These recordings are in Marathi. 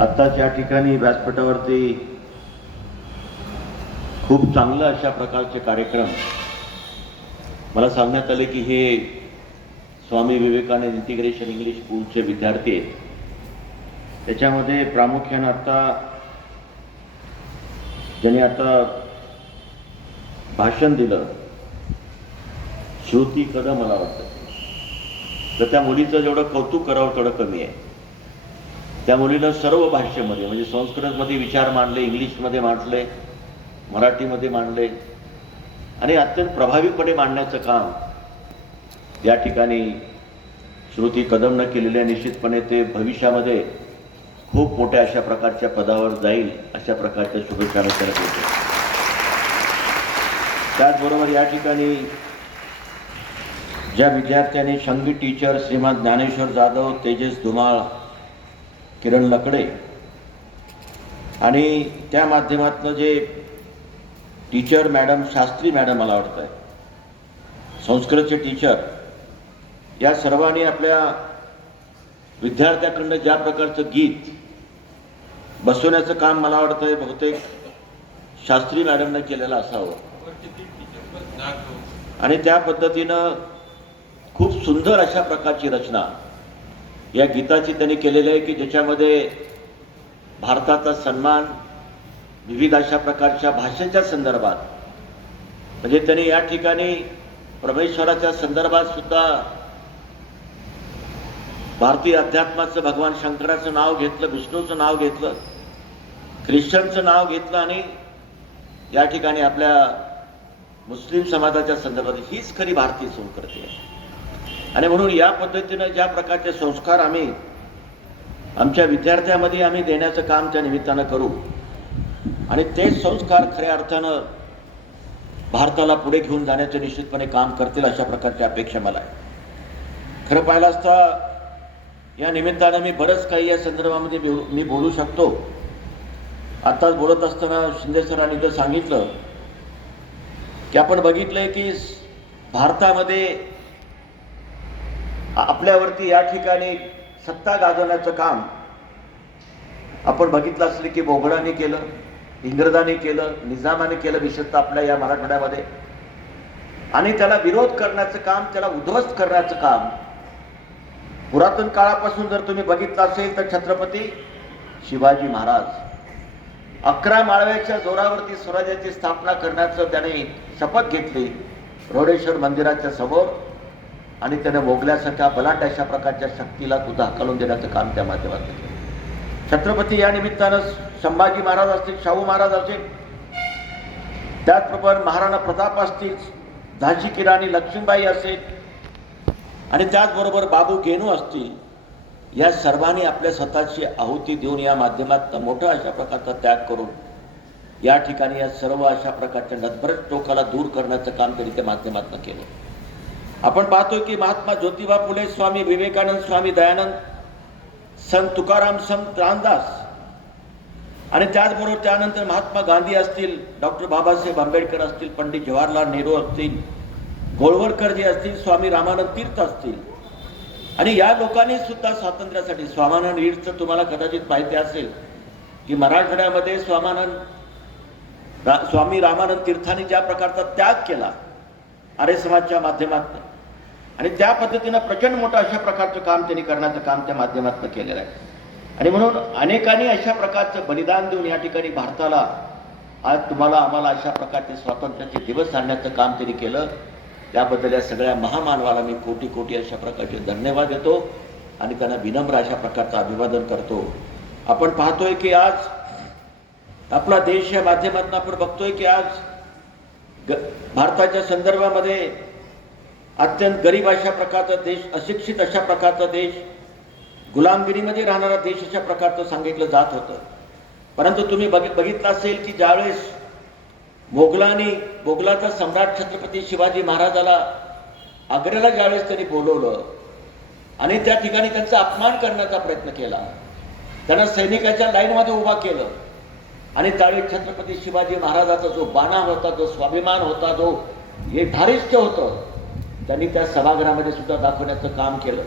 आत्ताच या ठिकाणी व्यासपीठावरती खूप चांगलं अशा प्रकारचे कार्यक्रम मला सांगण्यात आले की हे स्वामी विवेकानंद इंटिग्रेशन इंग्लिश स्कूलचे विद्यार्थी आहेत. त्याच्यामध्ये प्रामुख्याने ज्यांनी आता भाषण दिलं श्रुती कदम मला वाटतं, तर त्या मुलीचं जेवढं कौतुक करावं तेवढं कमी आहे. त्या मुलीनं सर्व भाषेमध्ये म्हणजे संस्कृतमध्ये विचार मांडले, इंग्लिशमध्ये मांडले, मराठीमध्ये मांडले आणि अत्यंत प्रभावीपणे मांडण्याचं काम या ठिकाणी श्रुती कदमनं केलेल्या निश्चितपणे ते भविष्यामध्ये खूप मोठ्या अशा प्रकारच्या पदावर जाईल अशा प्रकारच्या शुभेच्छा करत होते. त्याचबरोबर या ठिकाणी ज्या विद्यार्थ्यांनी संगीत टीचर श्रीमान ज्ञानेश्वर जाधव, तेजस धुमाळ, किरण लकडे आणि त्या माध्यमातून जे टीचर मॅडम शास्त्री मॅडम मला वाटतं संस्कृतचे टीचर, या सर्वांनी आपल्या विद्यार्थ्याकडनं ज्या प्रकारचं गीत बसवण्याचं काम मला वाटतं बहुतेक शास्त्री मॅडमने केलेलं असावं आणि त्या पद्धतीनं खूप सुंदर अशा प्रकारची रचना या गीताची त्यांनी केलेली आहे की ज्याच्यामध्ये भारताचा सन्मान, विविध अशा प्रकारच्या भाषेच्या संदर्भात म्हणजे त्यांनी या ठिकाणी परमेश्वराच्या संदर्भात सुद्धा भारतीय अध्यात्माचं भगवान शंकराचं नाव घेतलं, विष्णूचं नाव घेतलं, ख्रिश्चनचं नाव घेतलं आणि या ठिकाणी आपल्या मुस्लिम समाजाच्या संदर्भात हीच खरी भारतीय संस्कृती आहे. आणि म्हणून या पद्धतीनं ज्या प्रकारचे संस्कार आम्ही आमच्या विद्यार्थ्यांमध्ये आम्ही देण्याचं काम त्या निमित्तानं करू आणि तेच संस्कार खऱ्या अर्थानं भारताला पुढे घेऊन जाण्याचं निश्चितपणे काम करतील अशा प्रकारची अपेक्षा मला आहे. खरं पाहिलं असता या निमित्तानं मी बरंच काही या संदर्भामध्ये मी बोलू शकतो. आत्ताच बोलत असताना शिंदे सरांनी जर सांगितलं की आपण बघितलंय की भारतामध्ये आपल्यावरती या ठिकाणी सत्ता गाजवण्याचं काम आपण बघितलं असेल की बोगडाने केलं, इंग्रजांनी केलं, निजामाने केलं, विशेषतः आपल्या या मराठवाड्यामध्ये, आणि त्याला विरोध करण्याचं काम, त्याला उद्ध्वस्त करण्याचं काम पुरातन काळापासून जर तुम्ही बघितलं असेल तर छत्रपती शिवाजी महाराज 11 माळव्याच्या जोरावरती स्वराज्याची स्थापना करण्याचं त्याने शपथ घेतली रोडेश्वर मंदिराच्या समोर आणि त्याने मोगल्यासारख्या बलाढ्य अशा प्रकारच्या शक्तीला सुद्धा हाकलून देण्याचं काम त्या माध्यमातून केलं. छत्रपती या निमित्तानं संभाजी महाराज असतील, शाहू महाराज असतील, त्याचप्रमाणे महाराणा प्रताप असतील, झाशी की राणी लक्ष्मीबाई असेल आणि त्याचबरोबर बाबू गेनू असतील, या सर्वांनी आपल्या स्वतःची आहुती देऊन या माध्यमातून मोठा अशा प्रकारचा त्याग करून या ठिकाणी या सर्व अशा प्रकारच्या नदभरट टोकाला दूर करण्याचं काम त्यांनी त्या माध्यमातून केलं. आपण पाहतोय की महात्मा ज्योतिबा फुले, स्वामी विवेकानंद, स्वामी दयानंद, संत तुकाराम, संत रामदास आणि त्याचबरोबर त्यानंतर महात्मा गांधी असतील, डॉक्टर बाबासाहेब आंबेडकर असतील, पंडित जवाहरलाल नेहरू असतील, गोळवळकर जे असतील, स्वामी रामानंद तीर्थ असतील आणि या लोकांनी सुद्धा स्वातंत्र्यासाठी स्वामानंद तीर्थचं तुम्हाला कदाचित माहिती असेल की मराठवाड्यामध्ये स्वामी रामानंद तीर्थांनी ज्या प्रकारचा त्याग केला आर्य समाजच्या माध्यमातून आणि त्या पद्धतीनं प्रचंड मोठं अशा प्रकारचं काम त्यांनी करण्याचं काम त्या माध्यमातून केलेलं आहे. आणि म्हणून अनेकांनी अशा प्रकारचं बलिदान देऊन या ठिकाणी भारताला आज तुम्हाला आम्हाला अशा प्रकारचे स्वातंत्र्याचे दिवस आणण्याचं काम त्यांनी केलं. त्याबद्दल या सगळ्या महामानवाला मी कोटी कोटी अशा प्रकारचे धन्यवाद देतो आणि त्यांना विनम्र अशा प्रकारचं अभिवादन करतो. आपण पाहतोय की आज आपला देश या माध्यमातून आपण बघतोय की आज भारताच्या संदर्भामध्ये अत्यंत गरीब अशा प्रकारचा देश, अशिक्षित अशा प्रकारचा देश, गुलामगिरीमध्ये राहणारा देश अशा प्रकारचं सांगितलं जात होतं. परंतु तुम्ही बघितलं असेल की ज्यावेळेस मोगलाचा सम्राट छत्रपती शिवाजी महाराजाला आग्र्याला ज्यावेळेस त्यांनी बोलवलं आणि त्या ठिकाणी त्यांचा अपमान करण्याचा प्रयत्न केला, त्यांना सैनिकाच्या लाईनमध्ये उभा केलं आणि त्यावेळी छत्रपती शिवाजी महाराजाचा जो बाणा होता, जो स्वाभिमान होता, जो हे धारिष्ट्य होतं, त्यांनी त्या सभागृहामध्ये सुद्धा दाखवण्याचं काम केलं.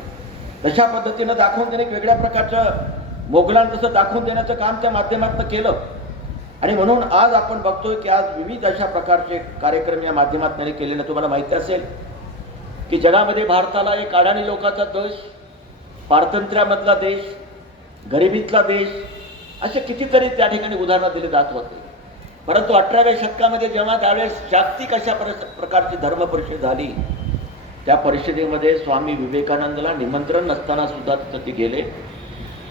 तशा पद्धतीनं दाखवून त्यांनी वेगळ्या प्रकारचं मोगलांना जसं दाखवून देण्याचं काम त्या माध्यमातून केलं. आणि म्हणून आज आपण बघतोय की आज विविध अशा प्रकारचे कार्यक्रम या माध्यमातून केलेले. तुम्हाला माहिती असेल की जगामध्ये भारताला एक अडाणी लोकांचा देश, पारतंत्र्यामधला देश, गरिबीतला देश, असे कितीतरी त्या ठिकाणी उदाहरणं दिली जात होते. परंतु 18व्या शतकामध्ये जेव्हा त्यावेळेस जागतिक अशा प्रकारची धर्म परिषद झाली, त्या परिषदेमध्ये स्वामी विवेकानंदला निमंत्रण नसताना सुद्धा तिथं ते गेले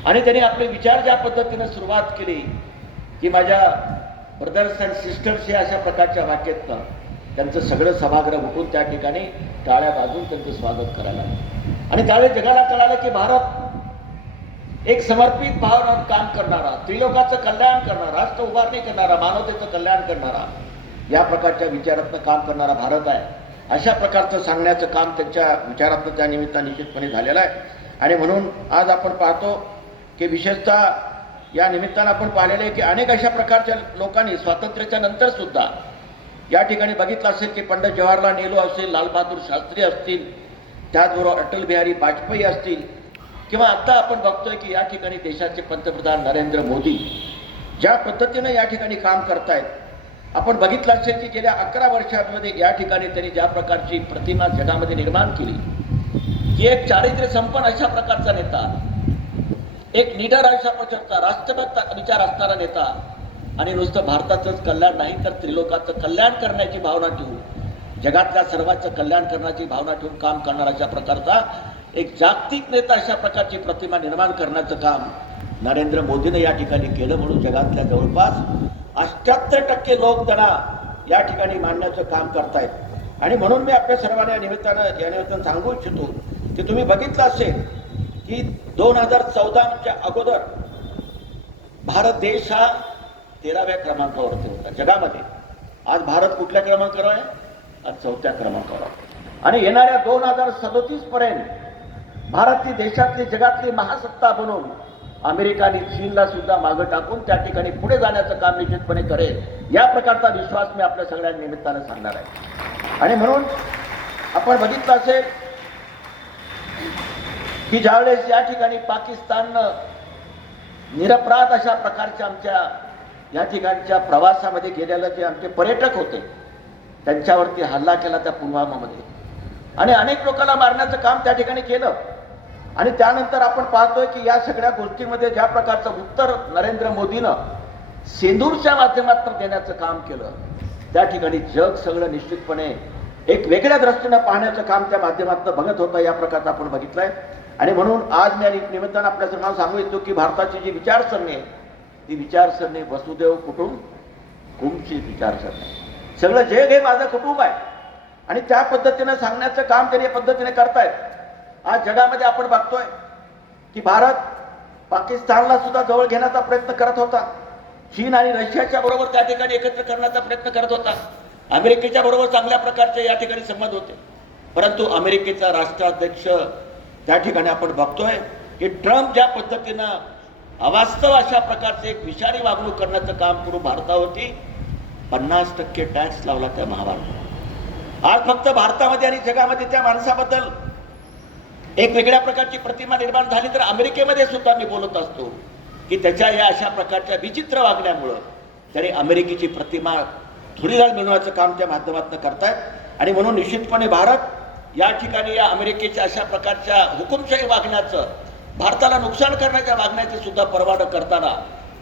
आणि त्यांनी आपले विचार ज्या पद्धतीने सुरुवात केली की माझ्या ब्रदर्स अँड सिस्टर्स या अशा प्रकारच्या वाक्यातनं त्यांचं सगळं सभागृह उठून त्या ठिकाणी टाळ्या वाजून त्यांचं स्वागत करायला. आणि त्यावेळेस जगाला कळालं की भारत एक समर्पित भावनात काम करणारा, त्रिलोकाचं कल्याण करणारा, राष्ट्र उभारणी करणारा, मानवतेचं कल्याण करणारा, या प्रकारच्या विचारातनं काम करणारा भारत आहे. अशा प्रकारचं सांगण्याचं काम त्यांच्या विचारातनं त्या निमित्तानं निश्चितपणे झालेलं आहे. आणि म्हणून आज आपण पाहतो की विशेषतः या निमित्तानं आपण पाहिलेलं आहे की अनेक अशा प्रकारच्या लोकांनी स्वातंत्र्याच्या नंतर सुद्धा या ठिकाणी बघितलं असेल की पंडित जवाहरलाल नेहरू असेल, लालबहादूर शास्त्री असतील, त्याचबरोबर अटल बिहारी वाजपेयी असतील, किंवा आता आपण बघतोय की या ठिकाणी देशाचे पंतप्रधान नरेंद्र मोदी ज्या पद्धतीनं या ठिकाणी काम करतायत. आपण बघितलं असेल की गेल्या 11 वर्षांमध्ये या ठिकाणी त्यांनी ज्या प्रकारची प्रतिमा जगामध्ये निर्माण केली की एक चारित्र्य संपन्न अशा प्रकारचा नेता, एक निडर अशा प्रकारचा राष्ट्रभक्त विचार असणारा नेता, आणि नुसतं भारताचंच कल्याण नाही तर त्रिलोकाचं कल्याण करण्याची भावना ठेवून, जगातल्या सर्वांचं कल्याण करण्याची भावना ठेवून काम करणारा अशा प्रकारचा एक जागतिक नेता, अशा प्रकारची प्रतिमा निर्माण करण्याचं काम नरेंद्र मोदीने या ठिकाणी केलं. म्हणून जगातल्या जवळपास 78% लोक त्यांना या ठिकाणी मानण्याचं काम करतायत. आणि म्हणून मी आपल्या सर्वांना या निमित्तानं सांगू इच्छितो की तुम्ही बघितलं असेल की 2014च्या अगोदर भारत देश हा 13व्या क्रमांकावरती होता जगामध्ये. आज भारत कुठल्या क्रमांकावर आहे? आज 4थ्या क्रमांकावर आहे. आणि येणाऱ्या 2037 पर्यंत भारत ही देशातली जगातली महासत्ता बनवून अमेरिका आणि चीनला सुद्धा मागं टाकून त्या ठिकाणी पुढे जाण्याचं काम निश्चितपणे करेल, या प्रकारचा विश्वास मी आपल्या सगळ्या निमित्तानं सांगणार आहे. आणि म्हणून आपण बघितलं असेल की ज्यावेळेस या ठिकाणी पाकिस्ताननं निरपराध अशा प्रकारच्या आमच्या या ठिकाणच्या प्रवासामध्ये गेलेले जे आमचे पर्यटक होते त्यांच्यावरती हल्ला केला त्या पुलवामामध्ये, आणि अनेक लोकांना मारण्याचं काम त्या ठिकाणी केलं. आणि त्यानंतर आपण पाहतोय की या सगळ्या गोष्टींमध्ये ज्या प्रकारचं उत्तर नरेंद्र मोदीनं सेंदूरच्या माध्यमातून देण्याचं काम केलं, त्या ठिकाणी जग सगळं निश्चितपणे एक वेगळ्या दृष्टीनं पाहण्याचं काम त्या माध्यमातून बघत होतं, या प्रकारचं आपण बघितलंय. आणि म्हणून आज मी या निमित्तानं आपल्या सर्वांना सांगू इच्छितो की भारताची जी विचारसरणी आहे ती विचारसरणी वसुदैव कुटुंबची विचारसरणी. सगळं जग हे माझं कुटुंब आहे आणि त्या पद्धतीनं सांगण्याचं काम त्यांनी या पद्धतीने करतायत. आज जगामध्ये आपण बघतोय की भारत पाकिस्तानला सुद्धा जवळ घेण्याचा प्रयत्न करत होता, चीन आणि रशियाच्या बरोबर त्या ठिकाणी एकत्र करण्याचा प्रयत्न करत होता, अमेरिकेच्या बरोबर चांगल्या प्रकारचे या ठिकाणी संबंध होते. परंतु अमेरिकेचा राष्ट्राध्यक्ष त्या ठिकाणी आपण बघतोय की ट्रम्प ज्या पद्धतीनं अवास्तव अशा प्रकारचे एक विषारी वागणूक करण्याचं काम करून भारतावरती 50% टॅक्स लावला त्या महाभारतात. आज फक्त भारतामध्ये आणि जगामध्ये त्या माणसाबद्दल एक वेगळ्या प्रकारची प्रतिमा निर्माण झाली, तर अमेरिकेमध्ये सुद्धा मी बोलत असतो की त्याच्या या अशा प्रकारच्या विचित्र वागण्यामुळं त्याने अमेरिकेची प्रतिमा धुळीला मिळवण्याचं काम त्या माध्यमातून करतायत. आणि म्हणून निश्चितपणे भारत या ठिकाणी या अमेरिकेच्या अशा प्रकारच्या हुकुमशाही वागण्याचं, भारताला नुकसान करण्याच्या वागण्याचे सुद्धा परवानगी करताना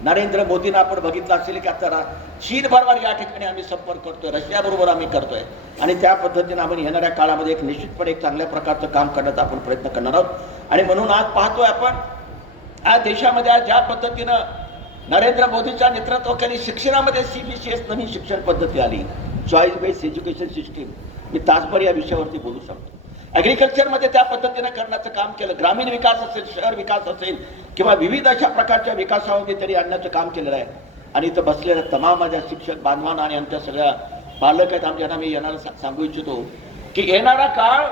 नरेंद्र मोदींना आपण बघितलं असेल की आता चीन बरोबर या ठिकाणी आम्ही संपर्क करतोय, रशिया बरोबर आम्ही करतोय, आणि त्या पद्धतीने आपण येणाऱ्या काळामध्ये एक निश्चितपणे एक चांगल्या प्रकारचं काम करण्याचा आपण प्रयत्न करणार आहोत. आणि म्हणून आज पाहतोय आपण आज देशामध्ये आज ज्या पद्धतीनं नरेंद्र मोदीच्या नेतृत्वाखाली शिक्षणामध्ये CBCS नवीन शिक्षण पद्धती आली, चॉईस बेस्ड एज्युकेशन सिस्टीम, मी तासभर या विषयावरती बोलू शकतो. ॲग्रिकल्चरमध्ये त्या पद्धतीनं करण्याचं काम केलं, ग्रामीण विकास असेल, शहर विकास असेल किंवा विविध अशा प्रकारच्या विकासामध्ये तरी आणण्याचं काम केलेलं आहे. आणि इथं बसलेल्या तमाम माझ्या शिक्षक बांधवांना आणि आमच्या सगळ्या पालक आहेत आमच्या, मी येणारा सांगू इच्छितो की येणारा काळ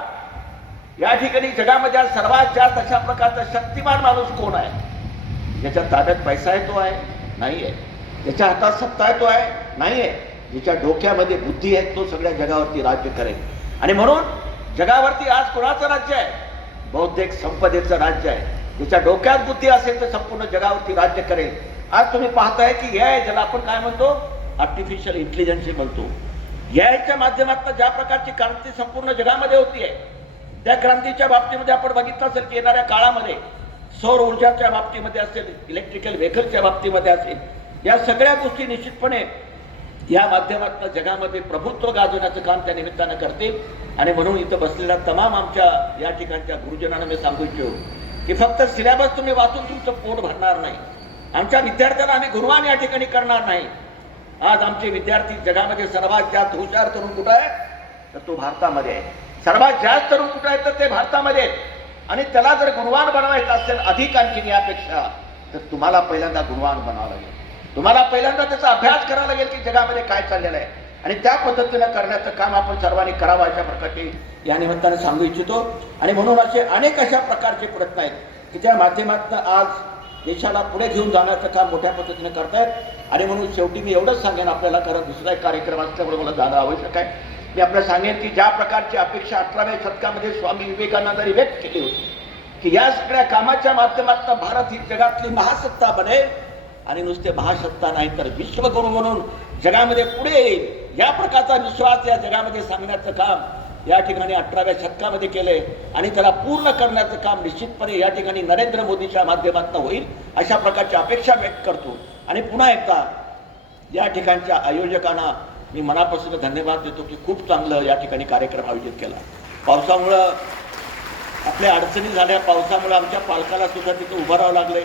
या ठिकाणी जगामध्ये सर्वात जास्त अशा प्रकारचा शक्तिमान माणूस कोण आहे? ज्याच्या ताब्यात पैसा आहे तो आहे? नाही आहे. ज्याच्या हातात सत्ता आहे तो आहे? नाही आहे. ज्याच्या डोक्यामध्ये बुद्धी आहे तो सगळ्या जगावरती राज्य करेल. आणि म्हणून जगावरती आज कोणाचं राज्य आहे? बहुतेक संपदेचं राज्य आहे. ज्याच्या डोक्यात बुद्धी असेल तर संपूर्ण जगावरती राज्य करेल. आज तुम्ही पाहताय की या ज्याला आपण काय म्हणतो आर्टिफिशियल इंटेलिजन्स म्हणतो, याच्या माध्यमातून ज्या प्रकारची क्रांती संपूर्ण जगामध्ये होती आहे, त्या क्रांतीच्या बाबतीमध्ये आपण बघितलं असेल की येणाऱ्या काळामध्ये सौर ऊर्जाच्या बाबतीमध्ये असेल, इलेक्ट्रिकल व्हेकलच्या बाबतीमध्ये असेल, या सगळ्या गोष्टी निश्चितपणे या माध्यमातून जगामध्ये प्रभुत्व गाजवण्याचं काम त्या निमित्तानं करतील. आणि म्हणून इथं बसलेल्या तमाम आमच्या या ठिकाणच्या गुरुजनांना मी सांगू इच्छितो की फक्त सिलेबस तुम्ही वाचून तुमचं पोट भरणार नाही, आमच्या विद्यार्थ्यांना आम्ही गुणवान या ठिकाणी करणार नाही. आज आमचे विद्यार्थी जगामध्ये सर्वात जास्त हुशार तरुण कुठं आहे तर तो भारतामध्ये आहे. सर्वात जास्त तरुण कुठं आहे तर ते भारतामध्ये आहेत. आणि त्याला जर गुणवान बनवायचं असेल अधिक आणखीन यापेक्षा, तर तुम्हाला पहिल्यांदा गुणवान बनावं लागेल. तुम्हाला पहिल्यांदा त्याचा अभ्यास करावा लागेल की जगामध्ये काय चाललेलं आहे, आणि त्या पद्धतीनं करण्याचं काम आपण सर्वांनी करावं अशा प्रकारचे या निमित्तानं सांगू इच्छितो. आणि म्हणून असे अनेक अशा प्रकारचे प्रयत्न आहेत की त्या माध्यमातून आज देशाला पुढे घेऊन जाण्याचं काम मोठ्या पद्धतीने करतायत. आणि म्हणून शेवटी मी एवढंच सांगेन आपल्याला, कारण दुसरा एक कार्यक्रम असल्यामुळे मला जाणं आवश्यक आहे. मी आपल्याला सांगेन की ज्या प्रकारची अपेक्षा 18व्या शतकामध्ये स्वामी विवेकानंदांनी व्यक्त केली होती की या सगळ्या कामाच्या माध्यमातून भारत ही जगातली महासत्ता बनेल, आणि नुसते महासत्ता नाही तर विश्वगुरू म्हणून जगामध्ये पुढे येईल, या प्रकारचा विश्वास या जगामध्ये सांगण्याचं काम या ठिकाणी 18व्या शतकामध्ये केले. आणि त्याला पूर्ण करण्याचं काम निश्चितपणे या ठिकाणी नरेंद्र मोदीच्या माध्यमातून होईल अशा प्रकारची अपेक्षा व्यक्त करतो. आणि पुन्हा एकदा या ठिकाणच्या आयोजकांना मी मनापासून धन्यवाद देतो की खूप चांगलं या ठिकाणी कार्यक्रम आयोजित केला. पावसामुळं आपल्या अडचणी झाल्या, पावसामुळे आमच्या पालकाला सुद्धा तिथं उभं राहावं लागले.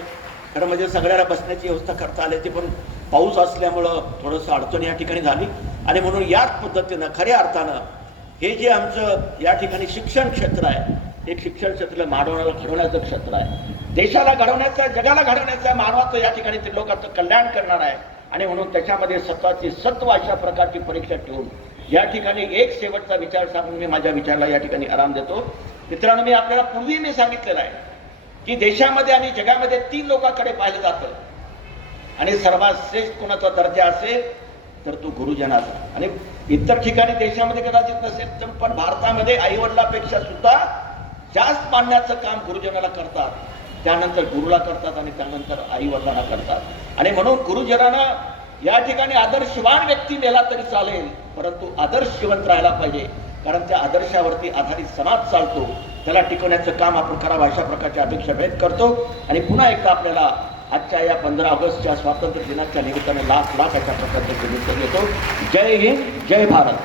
खरं म्हणजे सगळ्याला बसण्याची व्यवस्था करता आली, ती पण पाऊस असल्यामुळं थोडंसं अडचण या ठिकाणी झाली. आणि म्हणून याच पद्धतीनं खऱ्या अर्थानं हे जे आमचं या ठिकाणी शिक्षण क्षेत्र आहे, एक शिक्षण क्षेत्र मानवाला घडवण्याचं क्षेत्र आहे, देशाला घडवण्याचं, जगाला घडवण्याचं, मानवाचं या ठिकाणी ते लोकांचं कल्याण करणार आहे. आणि म्हणून त्याच्यामध्ये सत्वाची सत्व अशा प्रकारची परीक्षा ठेवून या ठिकाणी एक शेवटचा विचार सांगून मी माझ्या विचाराला या ठिकाणी आराम देतो. मित्रांनो, मी आपल्याला पूर्वी मी सांगितलेलं आहे की देशामध्ये आणि जगामध्ये 3 लोकांकडे पाहिलं जातं, आणि सर्वात श्रेष्ठ कोणाचा दर्जा असेल तर तो गुरुजनाचा. आणि इतर ठिकाणी देशामध्ये कदाचित नसेल, पण भारतामध्ये आईवडिलापेक्षा सुद्धा जास्त मानण्याचं काम गुरुजनाला करतात, त्यानंतर गुरुला करतात, आणि त्यानंतर आईवडिलांना करतात. आणि म्हणून गुरुजनांना या ठिकाणी आदर्शवान व्यक्ती मेला तरी चालेल, परंतु आदर्शवंत राहायला पाहिजे, कारण त्या आदर्शावरती आधारित समाज चालतो, त्याला टिकवण्याचं काम आपण करावं अशा प्रकारची अपेक्षा व्यक्त करतो. आणि पुन्हा एकदा आपल्याला आजच्या या 15 ऑगस्टच्या स्वातंत्र्य दिनाच्या निमित्ताने लाख लाख अशा प्रकारचे शुभेच्छा देतो. जय हिंद, जय भारत.